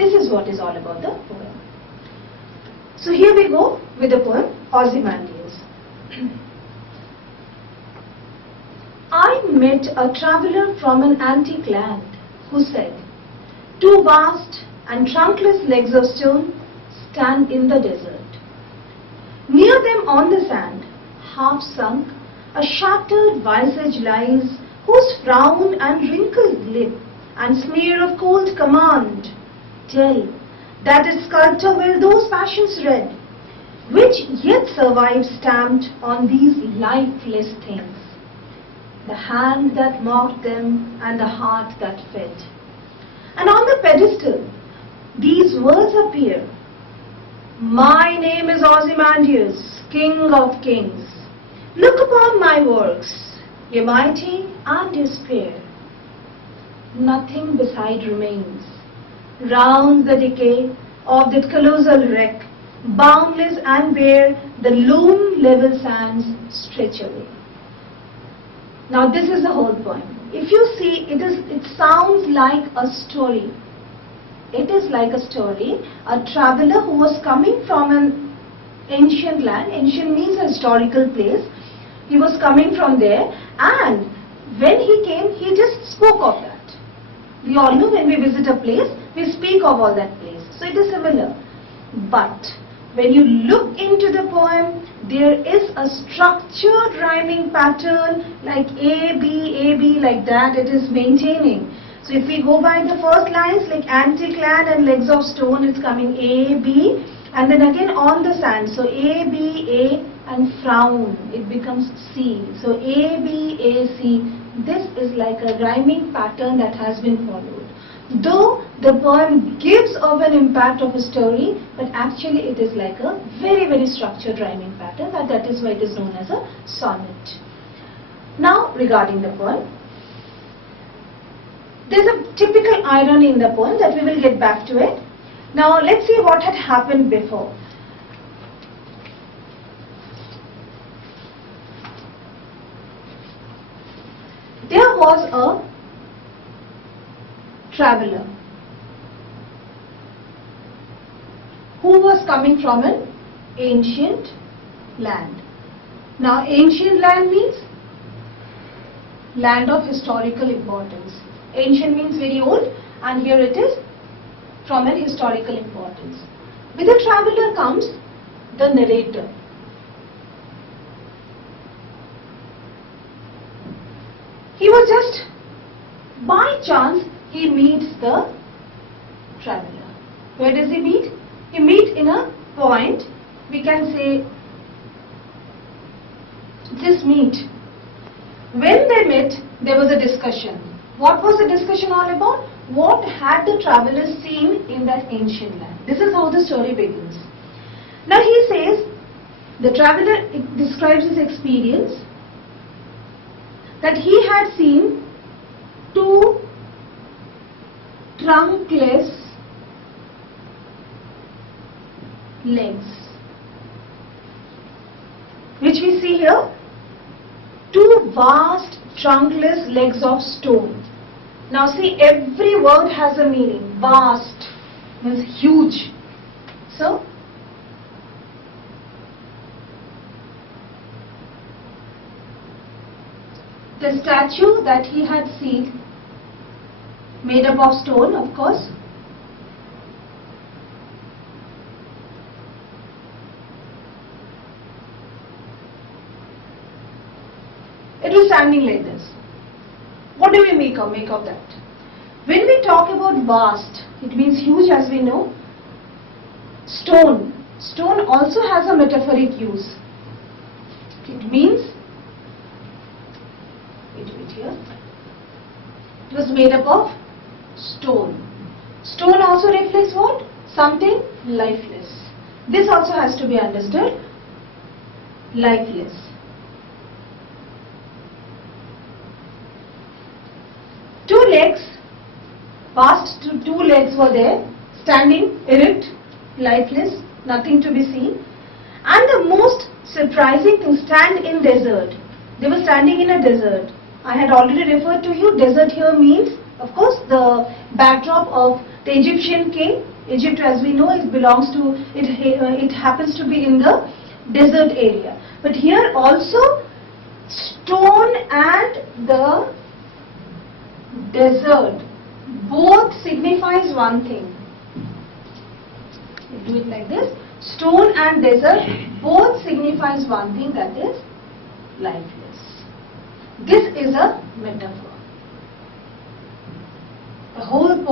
This is what is all about the poem. So here we go with the poem Qzymandias. I met a traveller from an antique land who said, "Two vast and trunkless legs of stone stand in the desert. Near them on the sand, half sunk, a shattered visage lies, whose frown and wrinkled lip and sneer of cold command tell that its sculptor will those passions read, which yet survive stamped on these lifeless things, the hand that mocked them and the heart that fed. And on the pedestal these words appear, my name is Qzymandias, King of Kings. Look upon my works, ye mighty and ye spare. Nothing beside remains. Round the decay of that colossal wreck, boundless and bare, the lone level sands stretch away." Now this is the whole poem. If you see, it sounds like a story. It is like a story. A traveller who was coming from an ancient land, ancient means a historical place, he was coming from there, and when he came, he just spoke of that. We all know when we visit a place, we speak of all that place. So it is similar. But when you look into the poem, there is a structured rhyming pattern like A, B, like that it is maintaining. So if we go by the first lines like antique land and legs of stone, it's coming A, B, and then again on the sand. So A, B, A, and frown, it becomes C. So A, B, A, C. This is like a rhyming pattern that has been followed. Though the poem gives of an impact of a story, but actually it is like a very, very structured rhyming pattern, and that is why it is known as a sonnet. Now regarding the poem, there is a typical irony in the poem that we will get back to it. Now let's see what had happened before. There was a traveller who was coming from an ancient land. Now ancient land means land of historical importance. Ancient means very old, and here it is from an historical importance. With the traveller comes the narrator. He was just, by chance, he meets the traveller. Where does he meet? He meets in a point, we can say, this meet. When they met, there was a discussion. What was the discussion all about? What had the traveller seen in that ancient land? This is how the story begins. Now he says, the traveller describes his experience, that he had seen two trunkless legs, which we see here, two vast trunkless legs of stone. Now see, every word has a meaning. Vast means huge. So the statue that he had seen, made up of stone, of course, it was standing like this. What do we make of that? When we talk about vast, it means huge, as we know. Stone also has a metaphoric use. It means, here, it was made up of stone. Stone also reflects what? Something lifeless. This also has to be understood. Lifeless. Two legs, past two legs were there, standing erect, lifeless, nothing to be seen. And the most surprising thing, stand in desert. They were standing in a desert. I had already referred to you, desert here means, of course, the backdrop of The Egyptian king, Egypt as we know it belongs to, it happens to be in the desert area. But here also stone and the desert both signifies one thing. We do it like this. Stone and desert both signifies one thing, that is lifeless. This is a metaphor. The whole point